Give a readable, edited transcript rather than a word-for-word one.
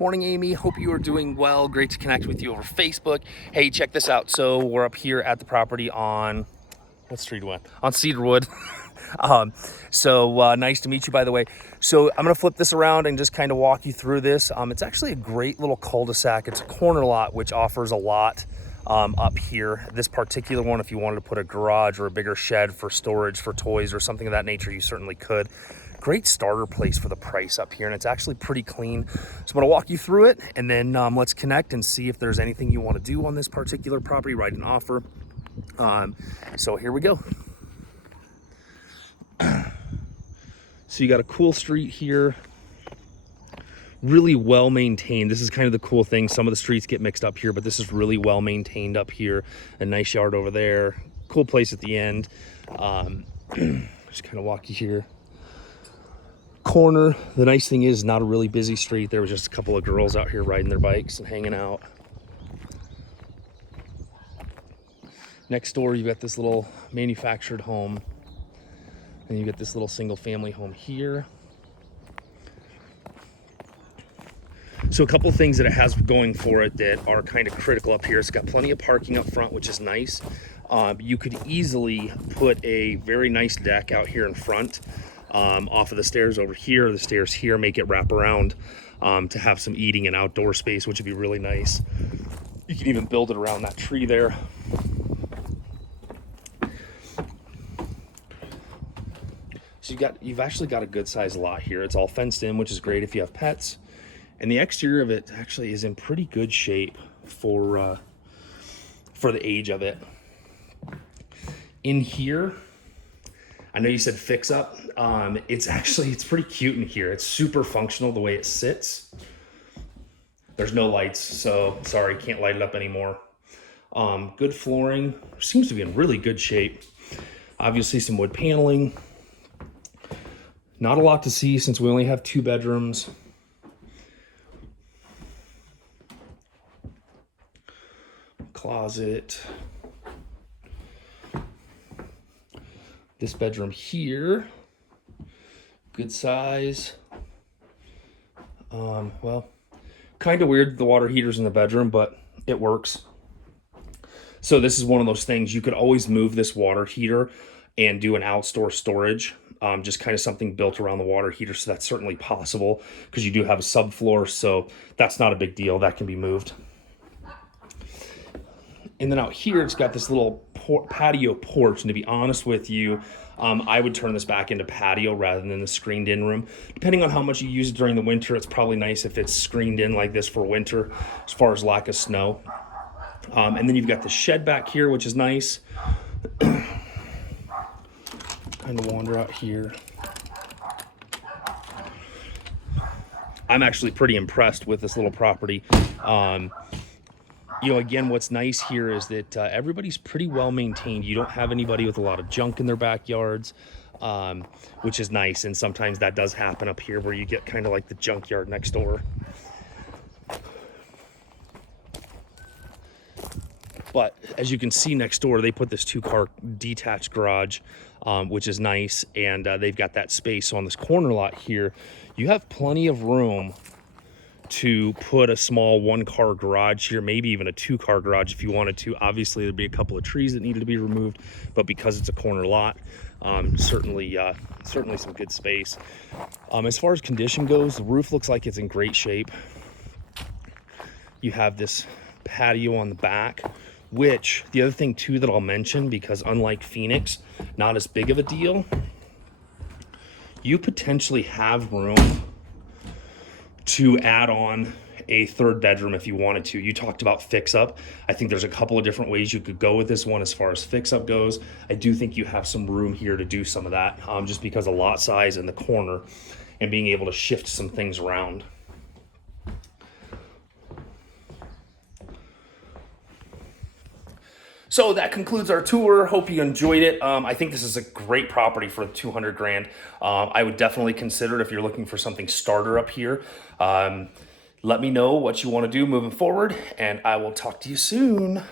Morning, Amy. Hope you are doing well. Great to connect with you over Facebook. Hey, check this out. So we're up here at the property on, what street we on? On Cedarwood. Nice to meet you, by the way. So I'm gonna flip this around and just kind of walk you through this. It's actually a great little cul-de-sac. It's a corner lot, which offers a lot up here. This particular one, if you wanted to put a garage or a bigger shed for storage for toys or something of that nature, you certainly could. Great starter place for the price up here, and it's actually pretty clean. So I'm gonna walk you through it, and then let's connect and see if there's anything you want to do on this particular property, write an offer. So here we go. So you got a cool street here, really well maintained. This is kind of the cool thing. Some of the streets get mixed up here, but this is really well maintained up here. A nice yard over there, cool place at the end. Just kind of walk you here. Corner, the nice thing is not a really busy street. There was just a couple of girls out here riding their bikes and hanging out. Next door, you've got this little manufactured home, and you get this little single family home here. So a couple of things that it has going for it that are kind of critical up here. It's got plenty of parking up front, which is nice. You could easily put a very nice deck out here in front. Off of the stairs over here, the stairs here, make it wrap around to have some eating and outdoor space, which would be really nice. You can even build it around that tree there. So you've actually got a good sized lot here. It's all fenced in, which is great if you have pets. And the exterior of it actually is in pretty good shape for the age of it. In here, I know you said fix up. It's pretty cute in here. It's super functional the way it sits. There's no lights, so sorry, can't light it up anymore. Good flooring, seems to be in really good shape. Obviously some wood paneling. Not a lot to see since we only have 2 bedrooms. Closet. This bedroom here, good size. Well, kind of weird, the water heater's in the bedroom, but it works. So this is one of those things, you could always move this water heater and do an outdoor storage, just kind of something built around the water heater. So that's certainly possible because you do have a subfloor, so that's not a big deal, that can be moved. And then out here, it's got this little patio porch. And to be honest with you, I would turn this back into patio rather than the screened in room. Depending on how much you use it during the winter, it's probably nice if it's screened in like this for winter, as far as lack of snow. And then you've got the shed back here, which is nice. Kind of wander out here. I'm actually pretty impressed with this little property. You know, again, what's nice here is that everybody's pretty well maintained. You don't have anybody with a lot of junk in their backyards, which is nice. And sometimes that does happen up here where you get kind of like the junkyard next door. But as you can see next door, they put this 2-car detached garage, which is nice. And they've got that space. So on this corner lot here, you have plenty of room to put a small 1-car garage here, maybe even a 2-car garage if you wanted to. Obviously, there'd be a couple of trees that needed to be removed, but because it's a corner lot, certainly some good space. As far as condition goes, the roof looks like it's in great shape. You have this patio on the back, which the other thing too that I'll mention, because unlike Phoenix, not as big of a deal, you potentially have room to add on a 3rd bedroom if you wanted to. You talked about fix up. I think there's a couple of different ways you could go with this one as far as fix up goes. I do think you have some room here to do some of that, just because of lot size in the corner and being able to shift some things around. So that concludes our tour. Hope you enjoyed it. I think this is a great property for 200 grand. I would definitely consider it if you're looking for something starter up here. Let me know what you want to do moving forward, and I will talk to you soon.